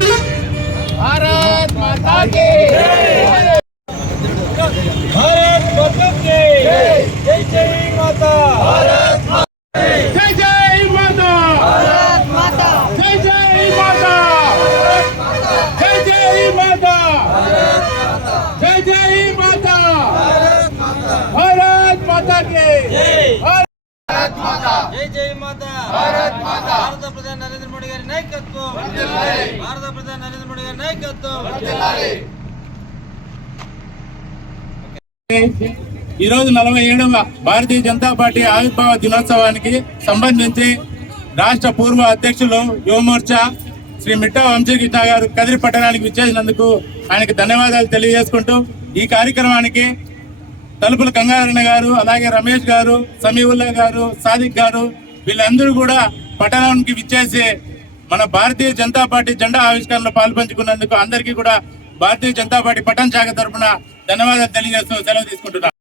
भारत माता की भारत माता की जय जय माता जय जय माता भारत माता जय जय माता जय जय माता जय जय माता भारत माता की भारत माता जय जय माता भारत माता భారత ప్రధాని నరేంద్ర మోడీ గారి నాయకత్వం భారత ప్రధాని నరేంద్ర మోడీ గారి నాయకత్వం ఈ రోజు 47వ భారతీయ జనతా పార్టీ ఆవిర్భావ దినోత్సవానికి సంబంధించి రాష్ట్ర పూర్వ అధ్యక్షులు యువమోర్చా శ్రీ మిట్టా వంశీకృష్ణ గారు కదిరి పట్టణానికి విచ్చేసినందుకు ఆయనకు ధన్యవాదాలు తెలియజేసుకుంటూ ఈ కార్యక్రమానికి తలుపుల గంగాధరణ గారు, అలాగే రమేష్ గారు, సమీవుల్లా గారు, సాదిక్ గారు వీళ్ళందరూ కూడా పట్టణానికి విచ్చేసి మన భారతీయ జనతా పార్టీ జెండా ఆవిష్కరణలో పాల్పంచుకున్నందుకు అందరికీ కూడా భారతీయ జనతా పార్టీ పట్టణ శాఖ తరఫున ధన్యవాదాలు తెలియజేస్తూ సెలవు తీసుకుంటున్నాను.